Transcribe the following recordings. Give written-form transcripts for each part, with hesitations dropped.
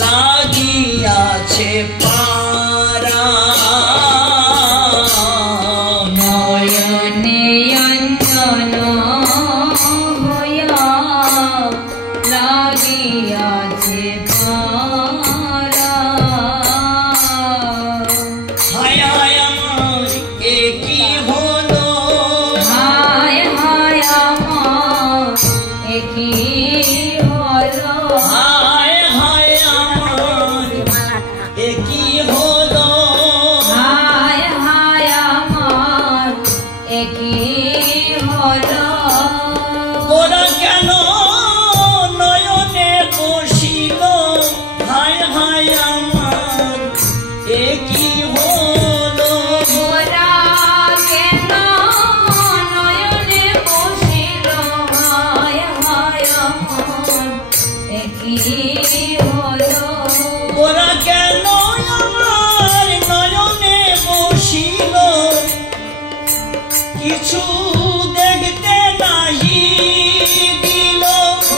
লাগিয়াছে পারা নয়নে অঞ্জন হইয়া লাগিয়াছে পারা হায় হায় আমার এ কি হলো হায় হায় আমার এ কি হলো হায় হায় আমার এ কি হলো হায় হায় আমার এ কি হলো ওরা কেন নয়নে বসিল হায় হায় আমার এ কি হলো ওরা কেন নয়নে বসিল হায় হায় আমার এ কি হলো ওরা কেন আমার নয়নে বসিল কিছু দেখতে নাহি দিল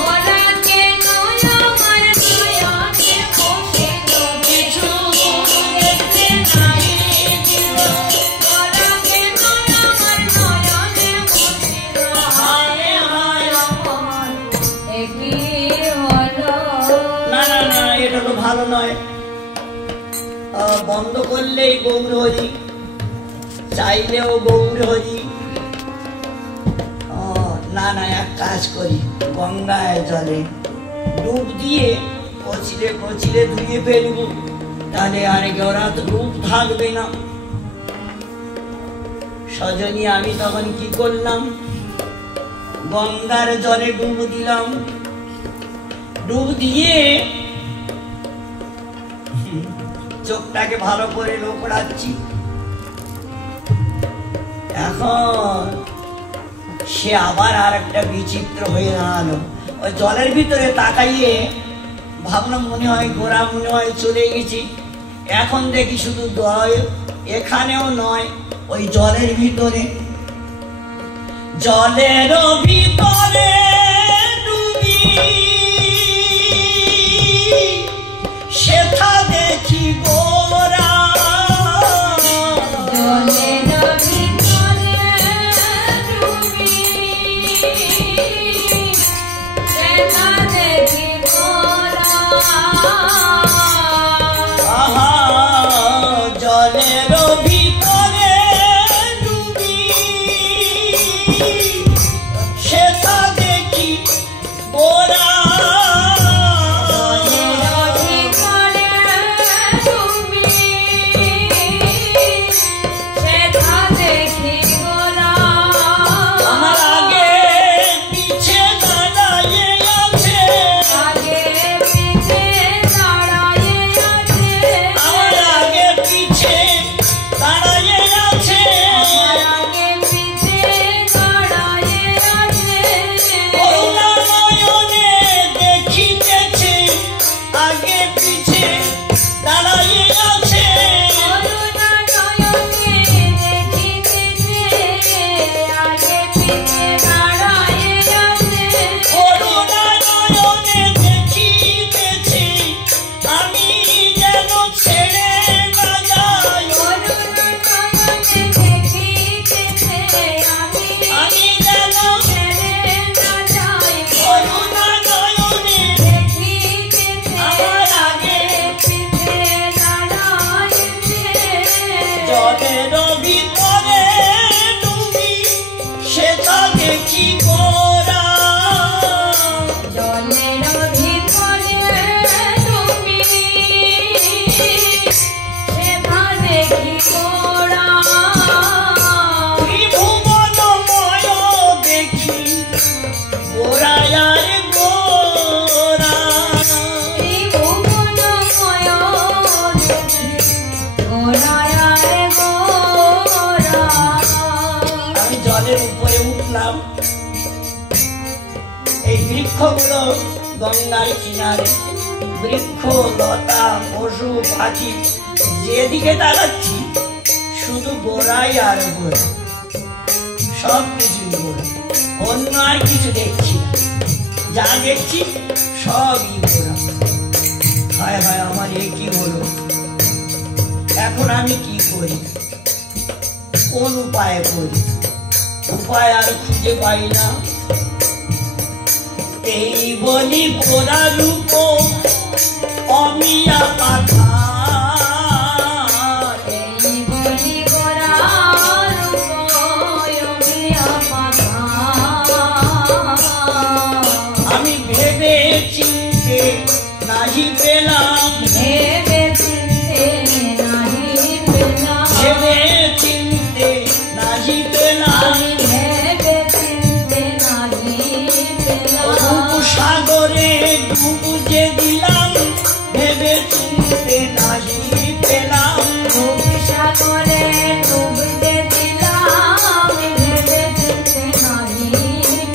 ওরা কেন আমার নয়নে বসিল কিছু দেখতে নাই দিল ওরা কেন আমার নয়নে বসিল হায় হায় আমার এ কি হলো না না না এটা তো ভালো নয় বন্ধ করলেই গৌর হরি চাইলেও গৌর হরি না না এক কাজ করি গঙ্গায় জলে ডুব দিয়ে কচিলে কচিলে ধুয়ে ফেলবো তাহলে আর ওরা তো ডুব থাকবে না সজনী আমি তখন কি করলাম গঙ্গার জলে ডুব দিলাম ডুব দিয়ে চোখটাকে ভালো করে লোকড়াচ্ছি এখন সে আবার আর একটা বিচিত্র হয়ে দাঁড়ালো ওই জলের ভিতরে তাকাইয়ে ভাবলাম মনে হয় গোরা মনে হয় চলে গেছি এখন দেখি শুধু এখানেও নয় ওই জলের ভিতরে জলের ভিতরে ডুবি সেথা দেখি গোরা জলের ভিতরে ডুবি সেটা দেখি গোরা আহা জলের ভিতরে ডুবি সেথা দেখি গোরা আমার আগে পিছে দাঁড়ায়ে আছে আমার আগে পিছে দাঁড়ায়ে আছে করুণা নয়নে দেখিতেছে আগে পিছে দাঁড়ায়ে আছে করুণা নয়নে দেখিতেছে আমি যেন ছেড়ে না যাই আমি যেন করুণা নয়নে আমার আগে জলের ভিতরে ডুবি সেটা দেখি গোরা ত্রিভুবনময় দেখি গোরা আর গোরা আমি জলের উপরে উঠলাম এই বৃক্ষগুলো গঙ্গার কিনারে বৃক্ষ লতা পশু পাখি যেদিকে তাকাচ্ছি শুধু গোড়াই আর গোড়া সব কিছু গোড়া অন্য আর কিছু দেখছি না যা দেখছি সবই গোরা। হায় হায় আমার এ কি হলো, এখন আমি কি করি, কোন উপায় করি, উপায় আর খুঁজে পাই না। এই বলি গোরা রূপ অমিয়া পাথা, আমি ভেবে চিনতে নাহি পেলাম, ভেবে চিনতে নাহি পেলাম, রূপ সাগরে ডুব যে দিলাম, ভেবে চিনতে নাহি পেলাম, রূপ সাগরে ডুব যে দিলাম, ভেবে চিনতে নাহি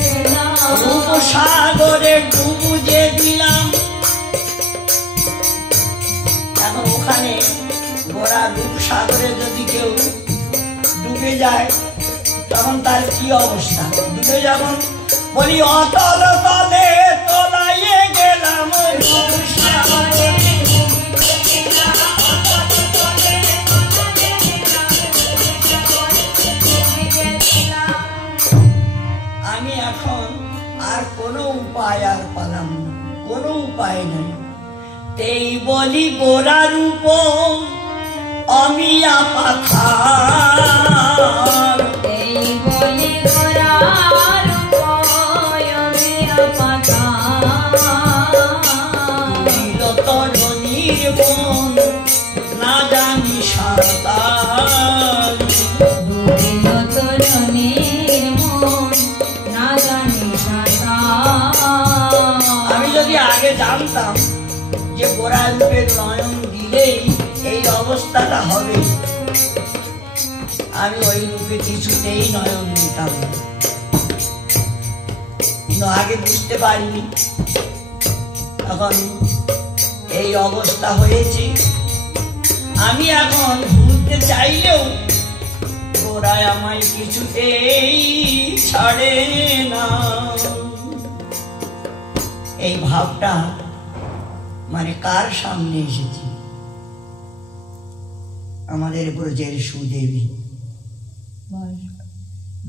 পেলাম, রূপ সাগরে ডুব যে দিলাম। এখন ওখানে গোরা রূপ সাগরে যদি কেউ ডুবে যায় তখন তার কি অবস্থা? ডুবে যখন বলি অতল তলে তলাইয়ে গেলাম, রূপ সাগরে আমি এখন আর কোনো উপায় আর পেলাম না, কোনো উপায় নেই। তেই বলি গোরা রূপ অমিয়া পাথা, এই বলি গোরা রূপ অমিয়া পাথা, ডুবিল তরণীর মন না জানি সাঁতার, ডুবিল তরুণীর মন না জানি সাঁতার। আমি যদি আগে জানতাম যে গোরা রূপের নয়ন দিলেই এই অবস্থাটা হবে, আমি ওই রূপে কিছুতেই নয়ন দিতাম না। কিন্তু আগে বুঝতে পারিনি, এখন এই অবস্থা হয়েছে। আমি এখন ভুলতে চাইলেও গোরায় আমায় কিছুতেই ছাড়ে না। এই ভাবটা মানে কার সামনে এসেছি? আমাদের ব্রজের সুদেবী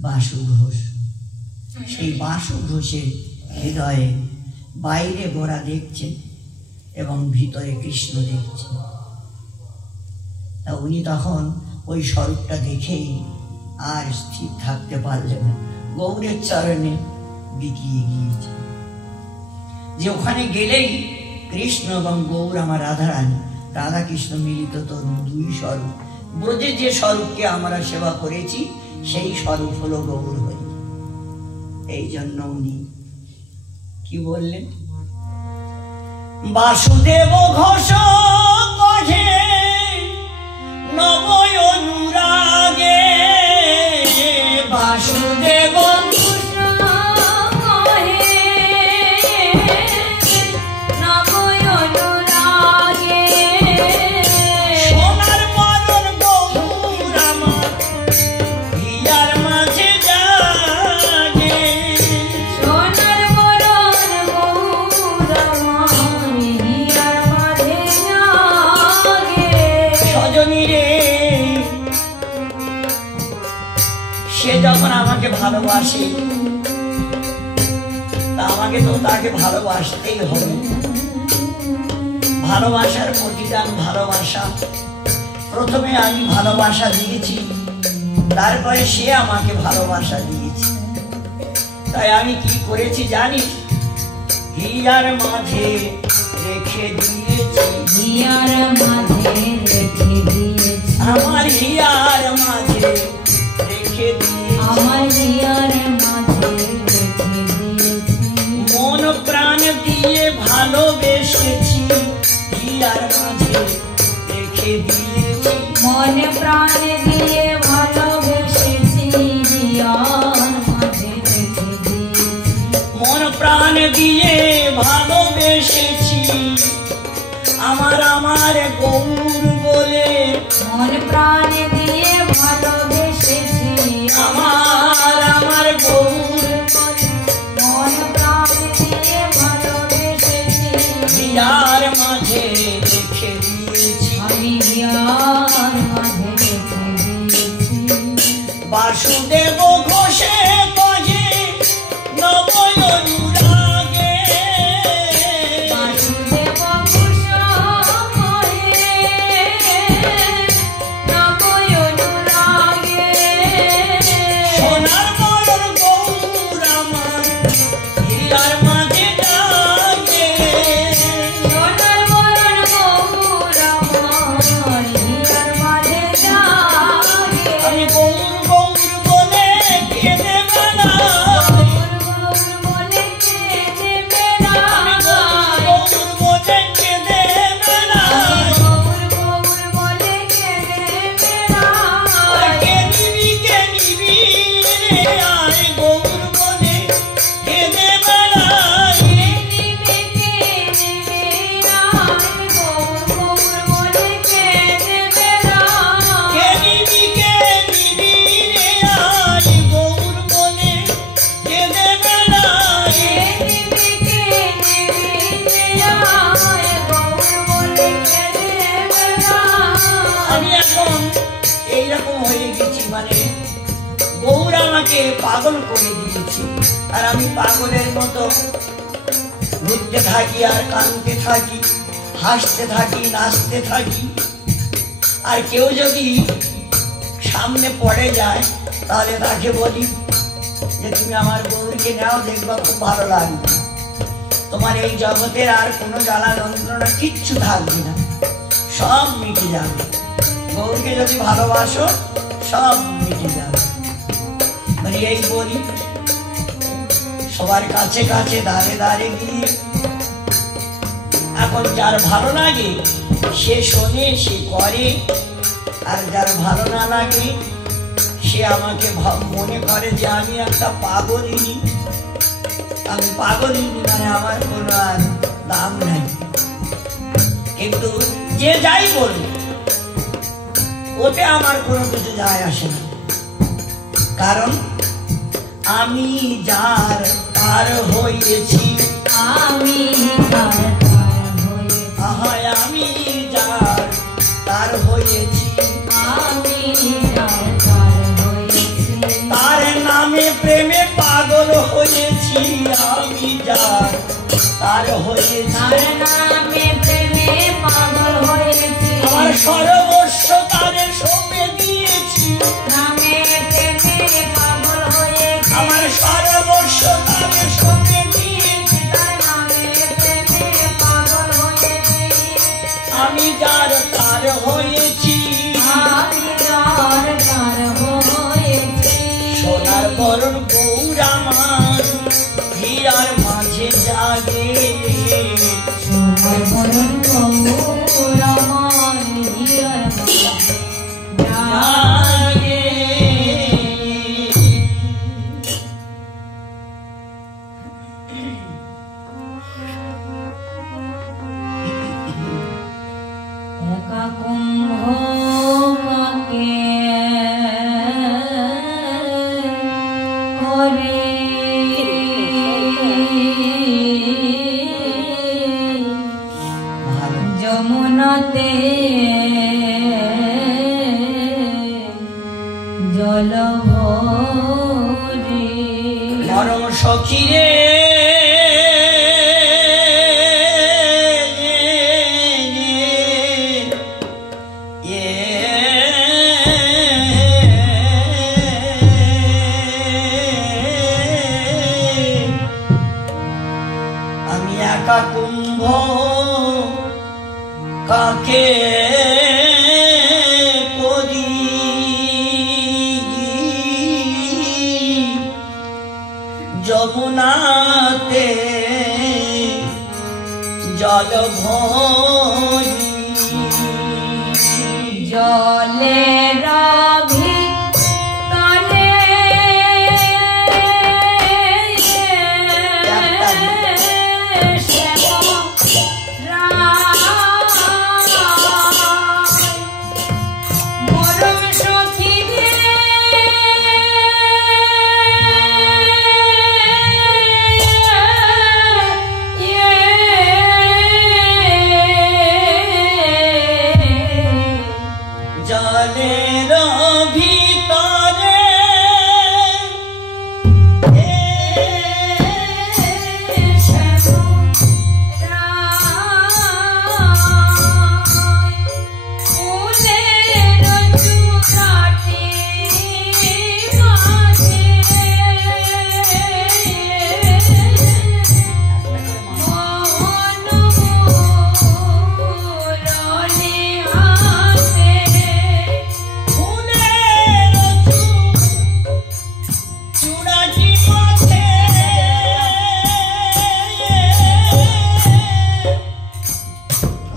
বাসু ঘোষ। সেই বাসু ঘোষের হৃদয়ে বাইরে গোরা দেখছেন এবং ভিতরে কৃষ্ণ দেখছেন। তা উনি তখন ওই স্বরূপটা দেখেই আর স্থির থাকতে পারলেন না, গৌরের চরণে বিকিয়ে গিয়েছে। যে ওখানে গেলেই কৃষ্ণ এবং গৌর আমার রাধারানী, রাধা কৃষ্ণ মিলিত তরুণ দুই স্বরূপ। ব্রজে যে স্বরূপকে আমরা সেবা করেছি সেই স্বরূপ হলো গৌর হরি। এই জন্য উনি কি বললেন? বাসুদেব ঘোষ কহে নবয় অনুরাগে, বাসুদেব সে যখন আমাকে ভালোবাসে তা আমাকে তো তাকে ভালোবাসতেই হবে। ভালোবাসার প্রতিদান ভালোবাসা। প্রথমে আমি ভালোবাসা দিয়েছি, তারপরে সে আমাকে ভালোবাসা দিয়েছে। তাই আমি কি করেছি জানিস? হিয়ার মাঝে রেখে দিয়েছি, হিয়ার মাঝে রেখে দিয়েছি, আমার হিয়ার মাঝে রেখে দিয়েছি, আমার হিয়ার মাঝে রেখে দিয়েছি, মন প্রাণ দিয়ে ভালোবেসেছি, হিয়ার মাঝে রেখে দিয়েছি, মন প্রাণ দিয়ে ভালোবেসেছি, হিয়ার মাঝে রেখে দিয়েছি, মন প্রাণ দিয়ে ভালোবেসেছি, আমার আমার গৌর বলে, মন প্রাণ দিয়ে ভালোবেসেছি, আমার আমার গৌর, মন প্রাণ দিয়ে ভালোবেসেছি, হিয়ার মাঝে রেখে দিয়েছি, আমি হিয়ার মাঝে রেখে দিয়েছি। বাসুদেব ঘোষে কহে নব অনুরাগে, বাসুদেব ঘোষ কহে নব অনুরাগে, সোনার বরণ গৌর আমার হিয়ার মাঝে ডাকে, সোনার বরণ গৌর আমার হিয়ার মাঝে ডাকে। আমি গৌর গৌর বলে কেঁদে বেড়াই, গৌর বলে কেঁদে বেড়াই, গৌর বলে কেঁদে বেড়াই, গৌর বলে কেঁদে বেড়াই। কে নিবি রে আয় গৌর বলে কেঁদে বেড়াই, নিবে কেঁদে আয় গৌর বলে কেঁদে বেড়াই। কে নিবি রে আয় গৌর বলে কেঁদে বেড়াই। নিবে কেঁদে আয় গৌর বলে কেঁদে বেড়াই। আমি এখন এইরকম হয়ে গেছি, মানে গৌর আমাকে পাগল করে দিয়েছি, আর আমি পাগলের মতো ঘুরতে থাকি আর কাঁদতে থাকি, হাসতে থাকি, নাচতে থাকি। আর কেউ যদি সামনে পড়ে যায় তাহলে তাকে বলি যে তুমি আমার গৌরকে নাও, দেখবা খুব ভালো লাগবে, তোমার এই জগতের আর কোনো জ্বালা যন্ত্রণা কিচ্ছু থাকবে না, সব মিটে যাবে। গৌরকে যদি ভালোবাসো সব মিটে যাবে। মানে এই বলি, সবার কাছে কাছে দাঁড়ে দাঁড়ে গিয়ে এখন যার ভালো লাগে সে শোনে, সে করে, আর যার ভালো না লাগে সে আমাকে মনে করে যে আমি একটা পাগলিনী, আমি পাগলিনী, মানে আমার কোনো আর দাম নাই। কিন্তু যে যাই বলবে ওতে আমার কোনো কিছু যায় আসে না, কারণ আমি যার তার হয়েছি, আমি তার হয়ে, আহায় আমি যার তার হয়েছি, আমি তার হয়েছি। তার নামে প্রেমে পাগল হয়েছি, আমি যার তার হয়েছি। তার নামে প্রেমে পাগল হয়েছি, আমার সর্বস্ব তারে সঁপে দিয়েছি, নামে প্রেমে পাগল হয়েছি। আমার সর্বস্ব তারে সঁপে দিয়েছি, তার নামে প্রেমে পাগল হয়েছি, আমি যার তার হয়েছি। আমি যার তার হয়েছি। সোনার বরণ গৌর আমার হিয়ার মাঝে জাগে, সোনার বরণ গৌর আমার হিয়ার মাঝে জাগে। একা কুম্ভ কাকে করে ভালো যমুনাতে জল ভরে পরম সখী রে, আমি একা কুম্ভ কাকে করি, যমুনাতে জল ভরি, জলের ভিতরে মরম সখী রে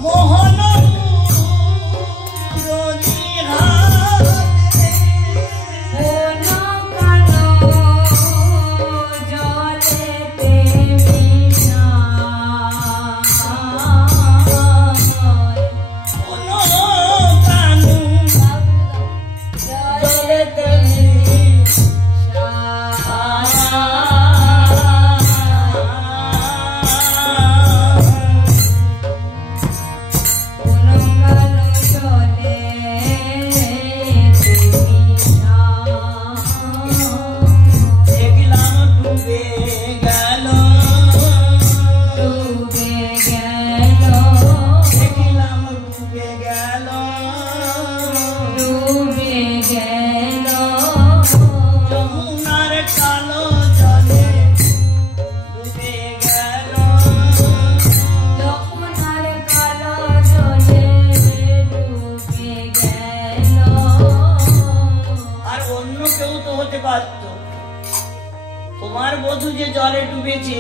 মোহন মুরলী হাতে কোন কালো জলেতে মিশায় কোন কানু জলেতে দেখলাম ডুবে গেল দেখলাম ডুবে গেল যমুনার কালো জলে ডুবে গেল আর অন্য কেউ তো হতে পারত তোমার বধূ যে জলে ডুবেছে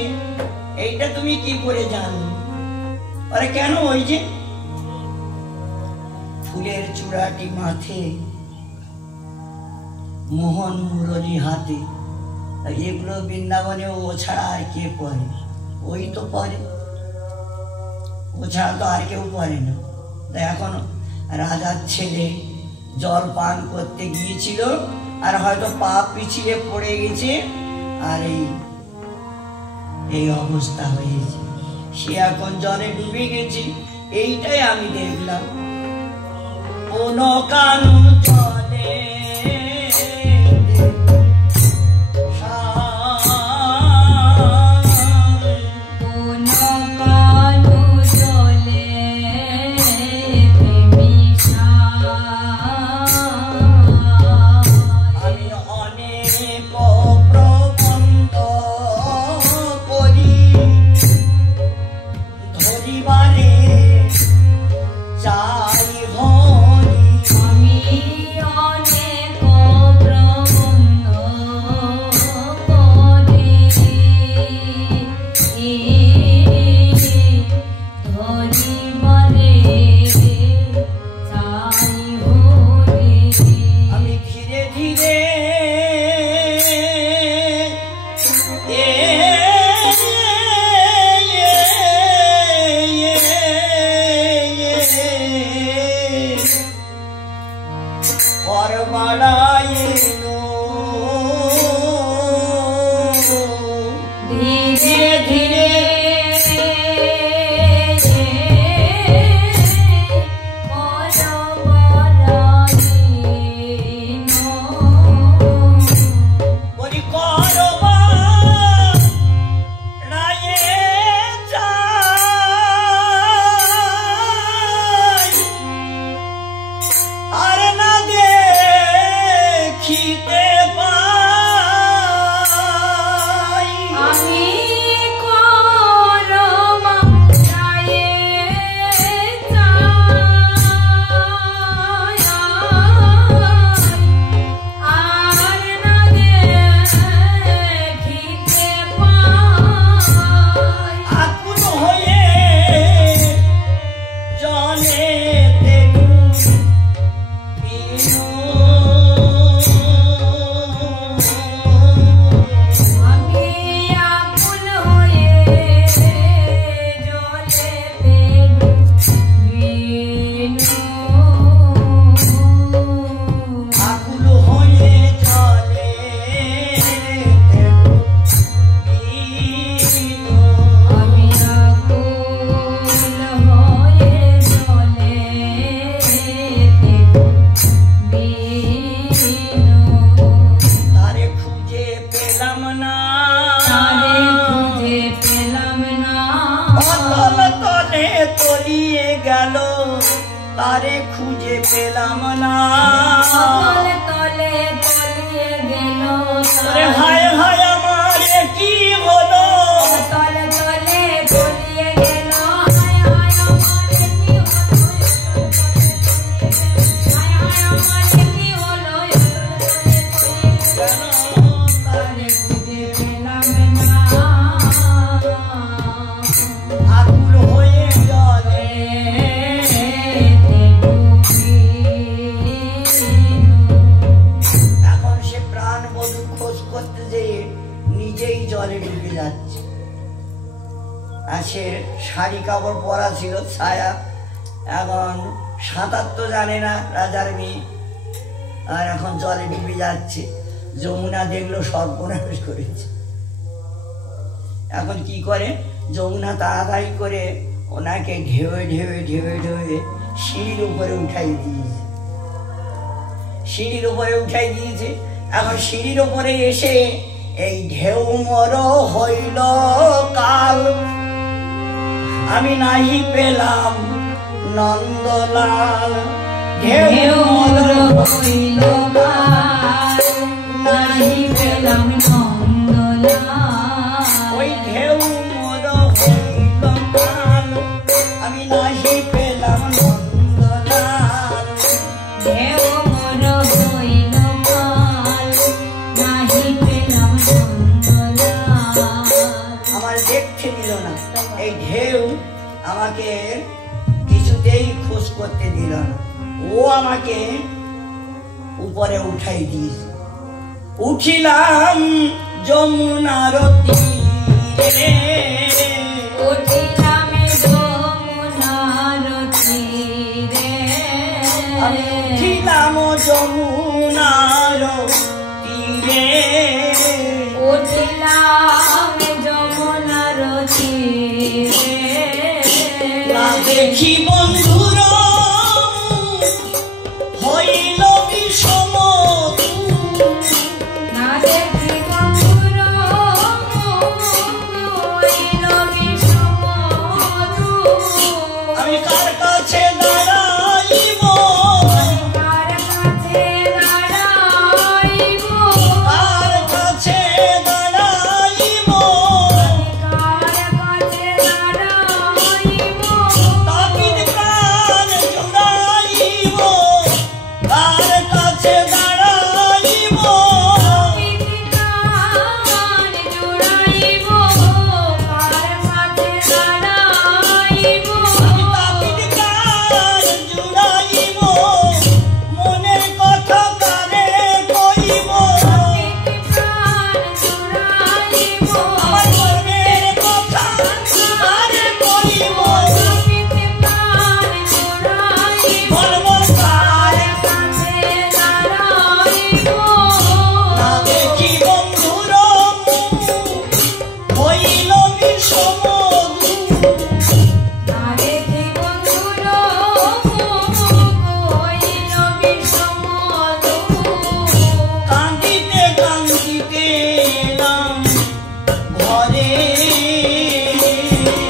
এইটা তুমি কি করে জানলে আরে কেন ওই যে ফুলের চূড়াটি মাথে মোহন মুরলী হাতে আর এগুলো বৃন্দাবনে ও ছাড়া আর কে পরে ওই তো পরে ও ছাড়া তো আর কেউ পরে না তাই এখন রাজার ছেলে জল পান করতে গিয়েছিল আর হয়তো পা পিছিয়ে পড়ে গেছে আর এই অবস্থা হয়েছে সে এখন জলে ডুবে গেছে এইটাই আমি দেখলাম কোন কানু জলে আমি অনেক প্রবন্ধ করি ধরিবারে চাই হরি আমি ধীরে ধীরে করবাড়াইনো ধীরে ধীরে বলি করবাড়াইয়ে যাই আর না দেখিতে পাই আকুল হয়ে জলেতে ডুবিনো আকুল হয়ে জলেতে ডুবিনো তারে খুঁজে পেলাম না অতল তলে তলিয়ে গেল তারে খুঁজে পেলাম না আরে হায় হায় আমার কি হলো কেন তারে খুঁজে পেলাম না আকুল হয়ে জলে শাড়ি কাপড় পরা ছিল ছায়া। এখন সাঁতার তো জানে না রাজার মেয়ে, আর এখন জলে ডুবে যাচ্ছে। যমুনা দেখলো সর্বনাশ করেছে। এখন কি করে, যমুনা তাড়াতাড়ি করে ওনাকে ঢেউয়ে ঢেউয়ে ঢেউয়ে ঢেউয়ে সিঁড়ির উপরে উঠাই দিয়েছে। সিঁড়ির উপরে উঠাই দিয়েছে। এখন সিঁড়ির উপরে এসে এই ঢেউ মর হইল কাল, আমি নাহি পেলাম নন্দলাল। ঢেউ মর হইল কাল, নাহি পেলাম নন্দলাল। ওই ঢেউ মর হইল কাল, আমি নাহি পেলাম নন্দলাল। ঢেউ মর হইল কাল, নাহি পেলাম নন্দলাল। আমার দেখতে দিল না, এই ঢেউ আমাকে কিছুতেই খোঁজ করতে দিল না। ও আমাকে উপরে উঠাই দিয়েছে। উঠিলাম যমুনার তীরে, উঠিলাম যমুনার তীরে। আমি উঠিলাম যমুনার তীরে। উঠিলাম যমুনার তীরে। না দেখি বন্ধুর হইল বিষম দুঃখ, না দেখি বন্ধুর হইল বিষম দুঃখ। আমি কার কাছে দাঁড়াইব, কার কাছে দাঁড়াইব, কার কাছে দাঁড়াইব, কার কাছে দাঁড়াইব। তাকিদ প্রাণ জুড়াইব, কার কাছে দাঁড়াইব, প্রাণ জুড়াইব, কার কাছে দাঁড়াইব। তাকিদ প্রাণ জুড়াইব, মনের কথা কারে কইব, প্রাণ জুড়াইব, আমার মনের কথা কারে কইব, প্রাণ জুড়াইব, বলব কার কাছে দাঁড়াইব। না দেখি বন্ধুর হইল বিষম দুঃখ, না দেখি বন্ধুর হইল বিষম দুঃখ। কান্দিতে কান্দিতে এলাম ঘরে,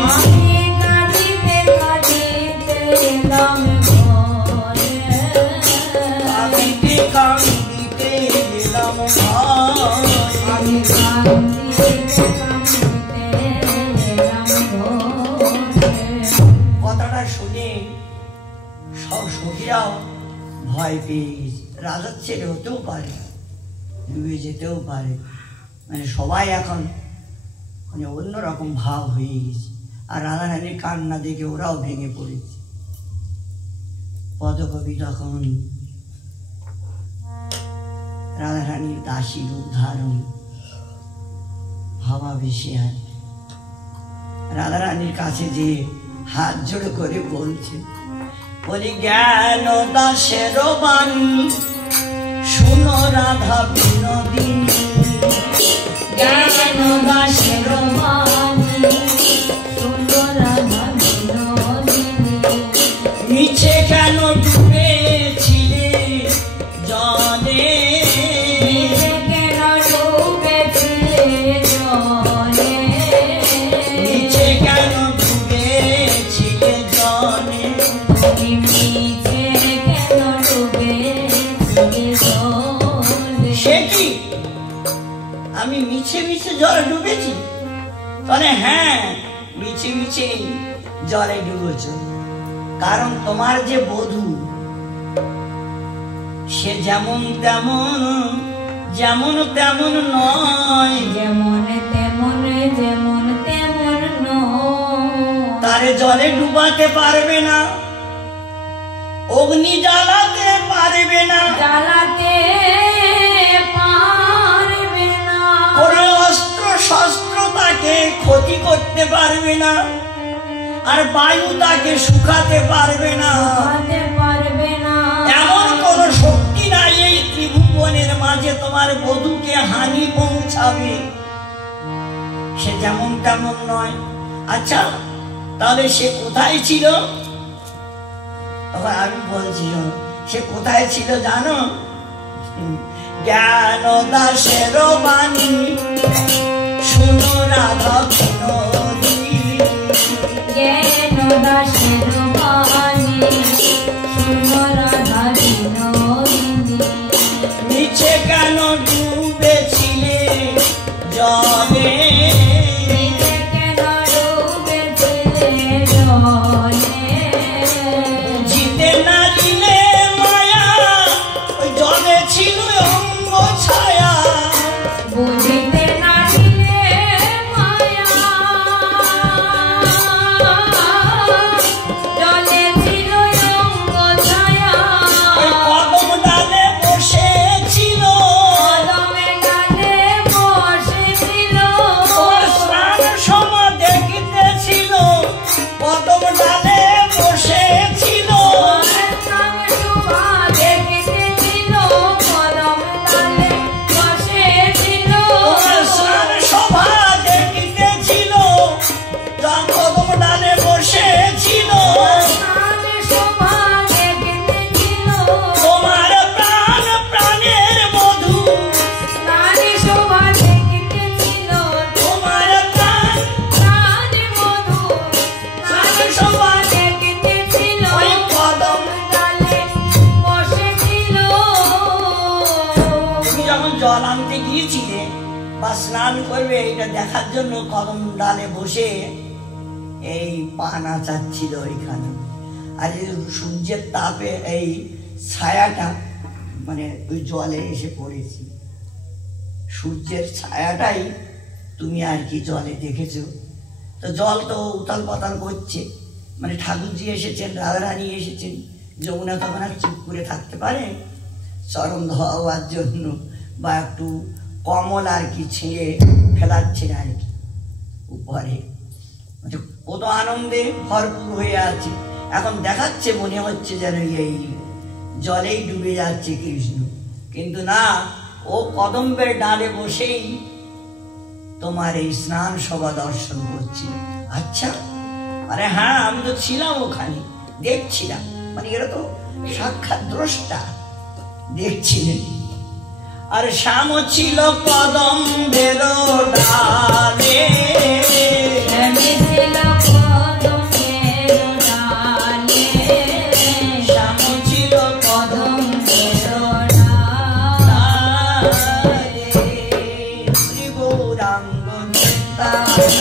আমি কাঁদিতে কাঁদিতে এলাম ঘরে। কান্দিতে কান্দিতে এলাম ঘরে। আমি কাঁদিতে কাঁদিতে এলাম ঘরে। কথাটা শুনে সব সখীরাও ভয় পেয়ে গেছে। রাজার ছেলে হতেও পারে, ডুবে যেতেও পারে, মানে সবাই এখন মানে অন্যরকম ভাব হয়ে গেছে। আর রাধারানীর কান্না দেখে ওরাও ভেঙে পড়েছে। পদকবি তখন রাধারানীর দাসী রূপ ধারণ ভাবাবেশে আর রাধারানীর কাছে যে হাত জোড় করে বলছে, বলি জ্ঞান দাসের বাণী শুনো রাধা বিনোদিনী, জ্ঞান দাসের বাণী শুনো রাধা বিনোদিনী। মিছে কেন ডুবেছিলে জলে, নিজে কেন ডুবেছিলে জলে। মিছে কেন ডুবেছিলে জলে, তুমি মিছে কেন ডুবেছিলে জলে। সে কি আমি মিছে মিছে জলে ডুবেছি? তাহলে হ্যাঁ, মিছে মিছে জলে ডুবেছ। কারণ তোমার যে বধূ সে যেমন তেমন যেমন তেমন নয়, যেমন তেমন যেমন তেমন নয়। তারে জলে ডুবাতে পারবে না, অগ্নি জ্বালাতে পারবে না, জ্বালাতে পারবে না। কোনো অস্ত্র শস্ত্র তাকে ক্ষতি করতে পারবে না। আর বায়ু তাকে শুকাতে পারবে না। হতে পারবে না। এমন কোন শক্তি নাই এই ত্রিভুবনের মাঝে তোমার বধূকে হানি পৌঁছাবে। সে যেমন তেমন নয়। আচ্ছা, তাহলে সে কোথায় ছিল? তখন আমি বলছি, সে কোথায় ছিল জানো? জ্ঞান দাসের বাণী শুনো রাধা বিনোদিনী। জ্ঞান দাসের বাণী শুনো রাধা বিনোদিনী। নিচে কেন ডুবেছিলে জলে? নিচে কেন ডুবেছিলে জলে? বুঝিতে না দিলে মায়া, ওই জলে ছিল অঙ্গ ছায়া। বুঝিতে না দিলে মায়া, জলে ছিল অঙ্গ ছায়া। ওই কদম ডালে বসেছিল, কদমে ডালে বসেছিল। ওর স্নান সমা দেখিতেছিল, কদম ডালে বসেছিল। স্নান শোভা দেখিতেছিল, কদম ডালে বসেছিল। ওর স্নান শোভা দেখিতেছিল, কদম ডালে বসেছিল। স্নান শোভা দেখিতেছিল, তোমার প্রাণ প্রাণের বধূ, স্নান শোভা দেখিতেছিল। তোমার প্রাণ প্রাণ বধূ স্নান শোভা দেখিতেছিল, ওই কদম। ডালে বসেছিল। তুমি যখন জল আনতে গিয়েছিলে বা স্নান করবে এটা দেখার জন্য কদম ডালে বসে এই পা নাচাচ্ছিল ওইখানে। আর এই সূর্যের তাপে এই ছায়াটা মানে ওই জলে এসে পড়েছি, সূর্যের ছায়াটাই তুমি আর কি জলে দেখেছো। তো জল তো উতাল পাতাল করছে, মানে ঠাকুরজি এসেছেন, রাধারানী এসেছেন, যমুনা তখন আর চুপ করে থাকতে পারে? চরণ ধোয়ার জন্য বা একটু কমল আর কি ছিঁড়ে ফেলাচ্ছেন আর কি উপরে। কত আনন্দে ভরপুর হয়ে আছে। এখন দেখাচ্ছে মনে হচ্ছে যেন এই জলেই ডুবে যাচ্ছে কৃষ্ণ, কিন্তু না, ও কদম্বের ডালে বসেই তোমার এই স্নান সভা দর্শন করছিল। আচ্ছা, আরে হ্যাঁ, আমি তো ছিলাম ওখানে, দেখছিলাম, মানে এরা তো সাক্ষাৎ দ্রষ্টা, দেখছিলেন। আর শ্যাম ছিল কদম্বের ডালে, শ্যামে